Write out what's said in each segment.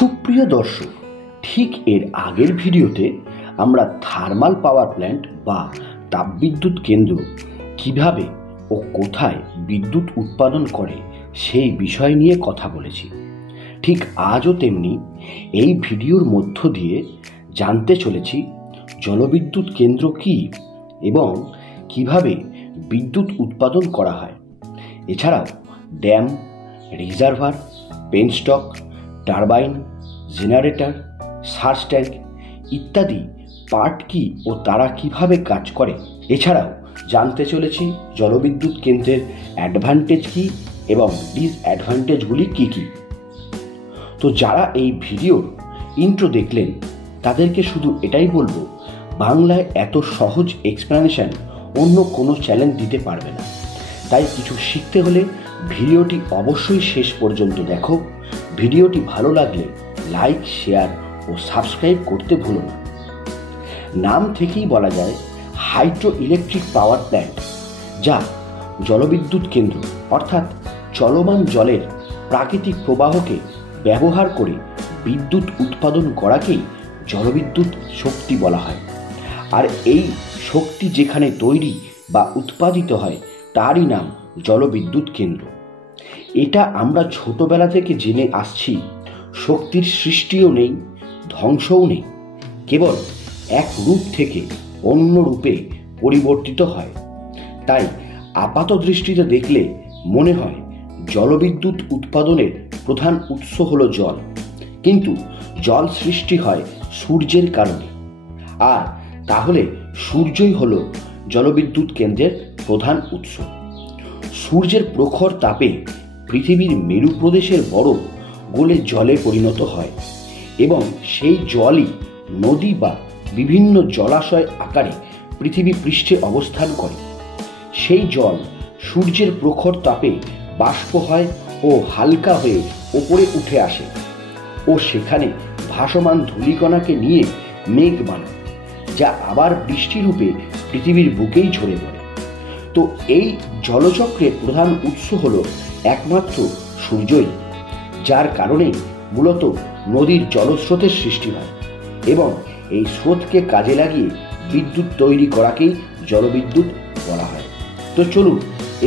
সুপ্রিয় দর্শক, ঠিক এর আগের ভিডিওতে আমরা থার্মাল পাওয়ার প্ল্যান্ট বা তাপবিদ্যুৎ কেন্দ্র কিভাবে ও কোথায় বিদ্যুৎ উৎপাদন করে সেই বিষয় নিয়ে কথা বলেছি। ঠিক আজও তেমনি এই ভিডিওর মধ্য দিয়ে জানতে চলেছি জলবিদ্যুৎ কেন্দ্র কী এবং কিভাবে বিদ্যুৎ উৎপাদন করা হয়। এছাড়াও dam, reservoir, penstock, turbine, generator, surge tank ইত্যাদি পার্ট কী ও তারা কিভাবে কাজ করে। এছাড়াও জানতে চলেছি জলবিদ্যুৎ কেন্দ্রের অ্যাডভান্টেজ কী এবং ডিসঅ্যাডভান্টেজগুলি কী কী। তো যারা এই ভিডিওর ইন্ট্রো দেখলেন তাদেরকে শুধু এটাই বলবো, বাংলায় এত সহজ এক্সপ্লেনেশন অন্য কোনো চ্যানেল দিতে পারবে না। তাই কিছু শিখতে হলে ভিডিওটি অবশ্যই শেষ পর্যন্ত দেখো। ভিডিওটি ভালো লাগলে লাইক, শেয়ার ও সাবস্ক্রাইব করতে ভুলো না। নাম থেকেই বলা যায় হাইড্রো ইলেকট্রিক পাওয়ার প্ল্যান্ট, যা জলবিদ্যুৎ কেন্দ্র অর্থাৎ চলমান জলের প্রাকৃতিক প্রবাহকে ব্যবহার করে বিদ্যুৎ উৎপাদন করাকেই জলবিদ্যুৎ শক্তি বলা হয়। আর এই শক্তি যেখানে তৈরি বা উৎপাদিত হয় তারই নাম জলবিদ্যুৎ কেন্দ্র। এটা আমরা ছোটবেলা থেকে জেনে আসছি, শক্তির সৃষ্টিও নেই, ধ্বংসও নেই, কেবল এক রূপ থেকে অন্য রূপে পরিবর্তিত হয়। তাই আপাত দৃষ্টিতে দেখলে মনে হয় জলবিদ্যুৎ উৎপাদনের প্রধান উৎস হলো জল, কিন্তু জল সৃষ্টি হয় সূর্যের কারণে। আর তাহলে সূর্যই হলো জলবিদ্যুৎ কেন্দ্রের প্রধান উৎস। সূর্যের প্রখর তাপে পৃথিবীর মেরু প্রদেশের বরফ গলে জলে পরিণত হয় এবং সেই জলই নদী বা বিভিন্ন জলাশয় আকারে পৃথিবী পৃষ্ঠে অবস্থান করে। সেই জল সূর্যের প্রখর তাপে বাষ্প হয় ও হালকা হয়ে ওপরে উঠে আসে ও সেখানে ভাসমান ধূলিকণাকে নিয়ে মেঘ বানায়, যা আবার বৃষ্টিরূপে পৃথিবীর বুকেই ঝরে পড়ে। তো এই জলচক্রের প্রধান উৎস হলো একমাত্র সূর্যই, যার কারণে মূলত নদীর জলস্রোতের সৃষ্টি হয় এবং এই স্রোতকে কাজে লাগিয়ে বিদ্যুৎ তৈরি করাকেই জলবিদ্যুৎ বলা হয়। তো চলুন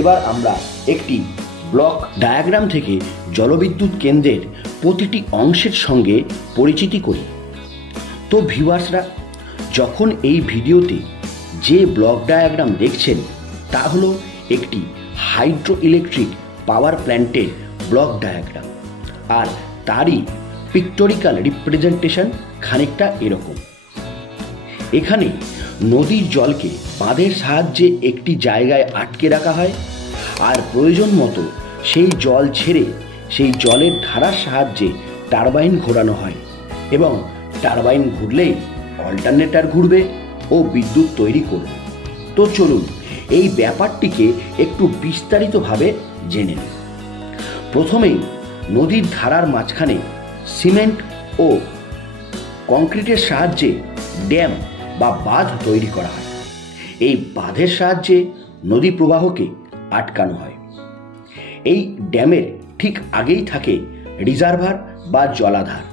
এবার আমরা একটি ব্লক ডায়াগ্রাম থেকে জলবিদ্যুৎ কেন্দ্রের প্রতিটি অংশের সঙ্গে পরিচিতি করি। তো ভিউয়ার্সরা, যখন এই ভিডিওতে যে ব্লক ডায়াগ্রাম দেখছেন তা হলো একটি হাইড্রো ইলেকট্রিক পাওয়ার প্ল্যান্টের ব্লক ডায়াগ্রাম, আর তারই পিক্টোরিক্যাল রিপ্রেজেন্টেশন খানিকটা এরকম। এখানে নদীর জলকে বাঁধের সাহায্যে একটি জায়গায় আটকে রাখা হয়, আর প্রয়োজন মতো সেই জল ছেড়ে সেই জলের ধারার সাহায্যে টারবাইন ঘোরানো হয় এবং টারবাইন ঘুরলেই অল্টারনেটর ঘুরবে ও বিদ্যুৎ তৈরি করবে। তো চলুন এই ব্যাপারটিকে একটু বিস্তারিতভাবে জেনে নিই। প্রথমেই নদীর ধারার মাঝখানে সিমেন্ট ও কংক্রিটের সাহায্যে ড্যাম বা বাঁধ তৈরি করা হয়। এই বাঁধের সাহায্যে নদী প্রবাহকে আটকানো হয়। এই ড্যামের ঠিক আগেই থাকে রিজার্ভার বা জলাধার,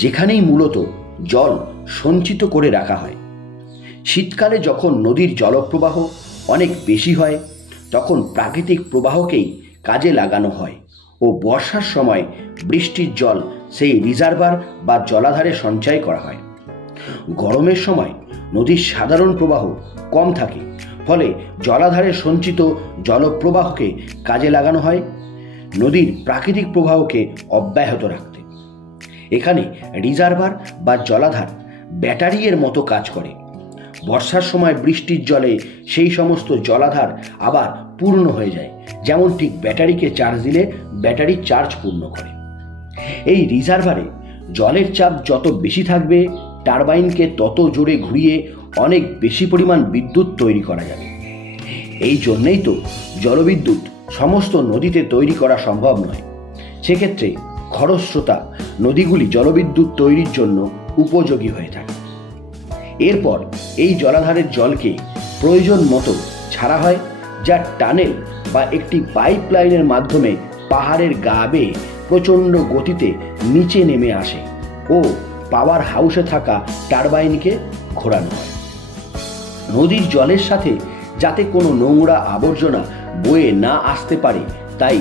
যেখানেই মূলত জল সঞ্চিত করে রাখা হয়। শীতকালে যখন নদীর জলপ্রবাহ অনেক বেশি হয় তখন প্রাকৃতিক প্রবাহকেই কাজে লাগানো হয় ও বর্ষার সময় বৃষ্টির জল সেই রিজার্ভার বা জলাধারে সঞ্চয় করা হয়। গরমের সময় নদীর সাধারণ প্রবাহ কম থাকে, ফলে জলাধারে সঞ্চিত জলপ্রবাহকে কাজে লাগানো হয় নদীর প্রাকৃতিক প্রবাহকে অব্যাহত রাখতে। এখানে রিজার্ভার বা জলাধার ব্যাটারির মতো কাজ করে। বর্ষার সময় বৃষ্টির জলে সেই সমস্ত জলাধার আবার পূর্ণ হয়ে যায়, যেমন ঠিক ব্যাটারিকে চার্জ দিলে ব্যাটারি চার্জ পূর্ণ করে। এই রিজার্ভারে জলের চাপ যত বেশি থাকবে টারবাইনকে তত জোরে ঘুরিয়ে অনেক বেশি পরিমাণ বিদ্যুৎ তৈরি করা যাবে। এই জন্যেই তো জলবিদ্যুৎ সমস্ত নদীতে তৈরি করা সম্ভব নয়। সেক্ষেত্রে খরস্রোতা নদীগুলি জলবিদ্যুৎ তৈরির জন্য উপযোগী হয়ে থাকে। এরপর এই জলাধারের জলকে প্রয়োজন মতো ছাড়া হয়, যা টানেল বা একটি পাইপ লাইনের মাধ্যমে পাহাড়ের গা বেয়ে প্রচণ্ড গতিতে নিচে নেমে আসে ও পাওয়ার হাউসে থাকা টারবাইনকে ঘোরানো হয়। নদীর জলের সাথে যাতে কোনো নোংরা আবর্জনা বয়ে না আসতে পারে, তাই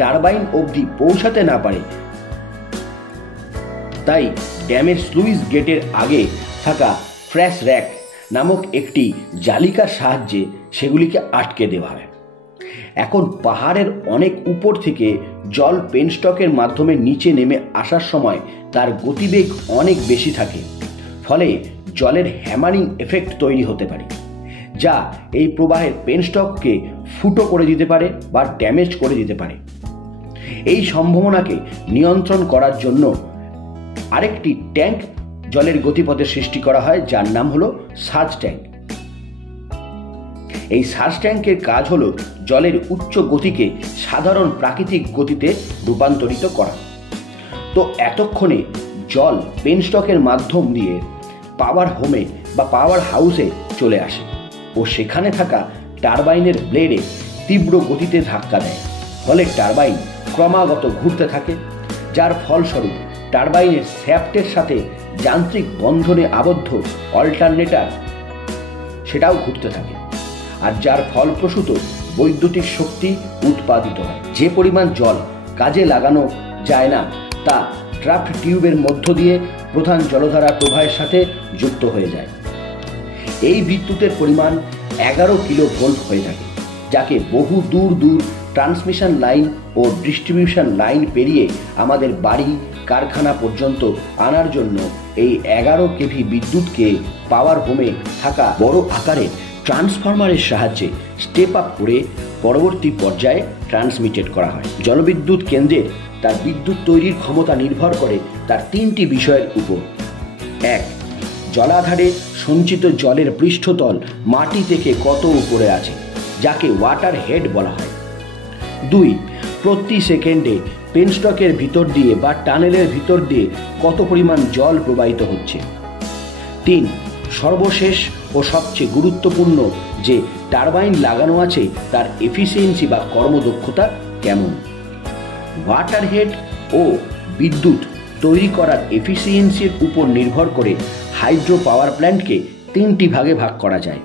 টারবাইন অবধি পৌঁছাতে না পারে, তাই ড্যামের স্লুইস গেটের আগে থাকা ফ্রেশ র্যাক নামক একটি জালিকার সাহায্যে সেগুলিকে আটকে দেওয়া হয়। এখন পাহাড়ের অনেক উপর থেকে জল পেনস্টকের মাধ্যমে নিচে নেমে আসার সময় তার গতিবেগ অনেক বেশি থাকে, ফলে জলের হ্যামারিং এফেক্ট তৈরি হতে পারে, যা এই প্রবাহের পেনস্টককে ফুটো করে দিতে পারে বা ড্যামেজ করে দিতে পারে। এই সম্ভাবনাকে নিয়ন্ত্রণ করার জন্য আরেকটি ট্যাঙ্ক জলের গতিপথের সৃষ্টি করা হয়, যার নাম হলো সার্জ ট্যাঙ্ক। এই সার্জ ট্যাঙ্কের কাজ হলো জলের উচ্চ গতিকে সাধারণ প্রাকৃতিক গতিতে রূপান্তরিত করা। তো এতক্ষণে জল পেনস্টকের মাধ্যম দিয়ে পাওয়ার হোমে বা পাওয়ার হাউসে চলে আসে ও সেখানে থাকা টারবাইনের ব্লেডে তীব্র গতিতে ধাক্কা দেয়, ফলে টারবাইন ক্রমাগত ঘুরতে থাকে, যার ফলস্বরূপ টারবাইনের শ্যাফটের সাথে যান্ত্রিক বন্ধনে আবদ্ধ অল্টারনেটর সেটাও ঘুরতে থাকে, আর যার ফলপ্রসূত বৈদ্যুতিক শক্তি উৎপাদিত হয়। যে পরিমাণ জল কাজে লাগানো যায় না তা ট্রাফট টিউবের মধ্য দিয়ে প্রধান জলধারা প্রবাহের সাথে যুক্ত হয়ে যায়। এই বিদ্যুতের পরিমাণ 11 কিলো ভোল্ট হয়ে থাকে, যাকে বহু দূর দূর ট্রান্সমিশন লাইন ও ডিস্ট্রিবিউশন লাইন পেরিয়ে আমাদের বাড়ি কারখানা পর্যন্ত আনার জন্য এই 11 কেভি বিদ্যুৎকে পাওয়ার হোমে থাকা বড় আকারের ট্রান্সফরমারের সাহায্যে স্টেপ আপ করে পরবর্তী পর্যায়ে ট্রান্সমিটেড করা হয়। জলবিদ্যুৎ কেন্দ্রের তার বিদ্যুৎ তৈরির ক্ষমতা নির্ভর করে তার 3টি বিষয়ের উপর। 1. জলাধারে সঞ্চিত জলের পৃষ্ঠতল মাটি থেকে কত উপরে আছে, যাকে ওয়াটার হেড বলা হয়। 2. প্রতি সেকেন্ডে পেনস্টকের ভিতর দিয়ে বা টানেলের ভিতর দিয়ে কত পরিমাণ জল প্রবাহিত হচ্ছে। 3. সর্বশেষ ও সবচেয়ে গুরুত্বপূর্ণ যে টারবাইন লাগানো আছে তার এফিসিয়েন্সি বা কর্মদক্ষতা কেমন। ওয়াটার হেড ও বিদ্যুৎ তৈরি করার এফিসিয়েন্সির উপর নির্ভর করে হাইড্রো পাওয়ার প্ল্যান্টকে 3টি ভাগে ভাগ করা যায়।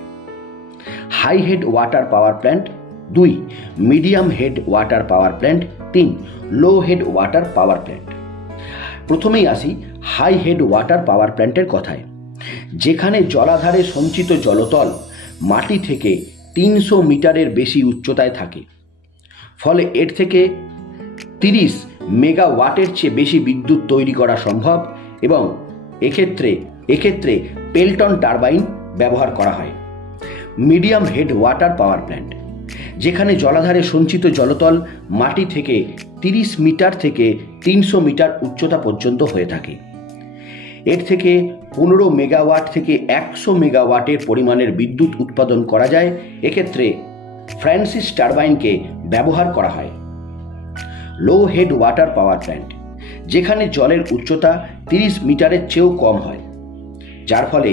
High head water power plant, 2 medium head water power plant, 3 low head water power plant. প্রথমেই আসি হাই হেড ওয়াটার পাওয়ার প্ল্যান্টের কথায়। যেখানে জলাধারে সঞ্চিত জলতল মাটি থেকে 300 মিটারের বেশি উচ্চতায় থাকে, ফলে এর থেকে 30 মেগাওয়াটের চেয়ে বেশি বিদ্যুৎ তৈরি করা সম্ভব এবং এক্ষেত্রে পেল্টন টারবাইন ব্যবহার করা হয়। Medium head water power plant, যেখানে জলাধারে সঞ্চিত জলতল মাটি থেকে 30 মিটার থেকে 300 মিটার উচ্চতা পর্যন্ত হয়ে থাকে। এর থেকে 15 মেগাওয়াট থেকে 100 মেগাওয়াটের পরিমাণের বিদ্যুৎ উৎপাদন করা যায়। এক্ষেত্রে ফ্রান্সিস টারবাইনকে ব্যবহার করা হয়। লো হেড ওয়াটার পাওয়ার প্ল্যান্ট, যেখানে জলের উচ্চতা 30 মিটারের চেয়েও কম হয়, যার ফলে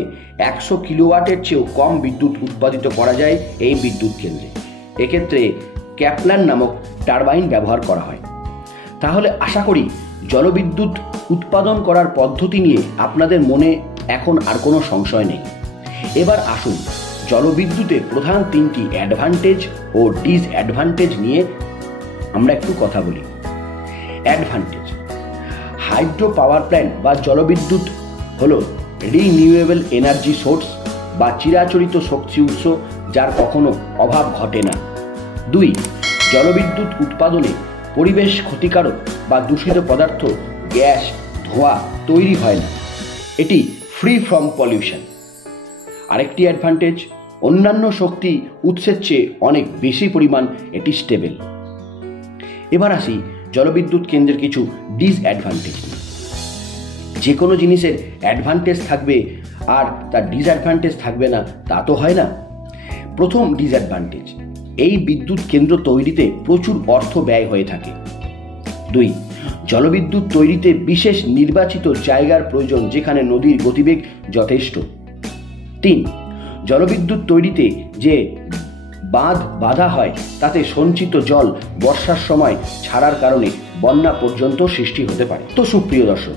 100 কিলোওয়াটের চেয়েও কম বিদ্যুৎ উৎপাদিত করা যায় এই বিদ্যুৎ কেন্দ্রে। এক্ষেত্রে ক্যাপলান নামক টারবাইন ব্যবহার করা হয়। তাহলে আশা করি জলবিদ্যুৎ উৎপাদন করার পদ্ধতি নিয়ে আপনাদের মনে এখন আর কোনো সংশয় নেই। এবার আসুন জলবিদ্যুতের প্রধান 3টি অ্যাডভান্টেজ ও ডিসঅ্যাডভান্টেজ নিয়ে আমরা একটু কথা বলি। অ্যাডভান্টেজ: হাইড্রো পাওয়ার প্ল্যান্ট বা জলবিদ্যুৎ হলো রিনিউয়েবল এনার্জি সোর্স বা চিরাচরিত শক্তি উৎস, যার কখনো অভাব ঘটে না। 2. জলবিদ্যুৎ উৎপাদনে পরিবেশ ক্ষতিকারক বা দূষিত পদার্থ, গ্যাস, ধোঁয়া তৈরি হয় না, এটি ফ্রি ফ্রম পলিউশন। আরেকটি অ্যাডভান্টেজ, অন্যান্য শক্তি উৎসের চেয়ে অনেক বেশি পরিমাণ এটি স্টেবল। এবার আসি জলবিদ্যুৎ কেন্দ্রের কিছু ডিসঅ্যাডভান্টেজ নিয়ে। যে কোনো জিনিসের অ্যাডভান্টেজ থাকবে আর তার ডিসঅ্যাডভান্টেজ থাকবে না, তা তো হয় না। প্রথম ডিসঅ্যাডভান্টেজ, এই বিদ্যুৎ কেন্দ্র তৈরিতে প্রচুর অর্থ ব্যয় হয়ে থাকে। 2. জলবিদ্যুৎ তৈরিতে বিশেষ নির্বাচিত জায়গার প্রয়োজন, যেখানে নদীর গতিবেগ যথেষ্ট। 3. জলবিদ্যুৎ তৈরিতে যে বাঁধ বাঁধা হয় তাতে সঞ্চিত জল বর্ষার সময় ছাড়ার কারণে বন্যা পর্যন্ত সৃষ্টি হতে পারে। তো সুপ্রিয় দর্শক,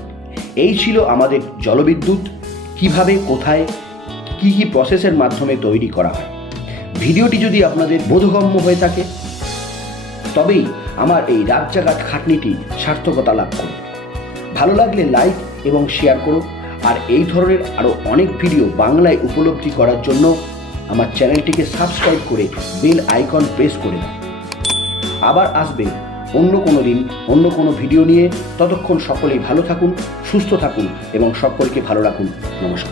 এই ছিল আমাদের জলবিদ্যুৎ কিভাবে, কোথায়, কি কি প্রসেসের মাধ্যমে তৈরি করা হয়। ভিডিওটি যদি আপনাদের বোধগম্য হয়ে থাকে তবেই আমার এই রাত জাগা খাটনিটি সার্থকতা লাভ করবে। ভালো লাগলে লাইক এবং শেয়ার করুন, আর এই ধরনের আরও অনেক ভিডিও বাংলায় উপলব্ধি করার জন্য আমার চ্যানেলটিকে সাবস্ক্রাইব করে বেল আইকন প্রেস করে দাও। আবার আসবে অন্য কোনো দিন অন্য কোনো ভিডিও নিয়ে। ততক্ষণ সকলেই ভালো থাকুন, সুস্থ থাকুন এবং সকলকে ভালো রাখুন। নমস্কার।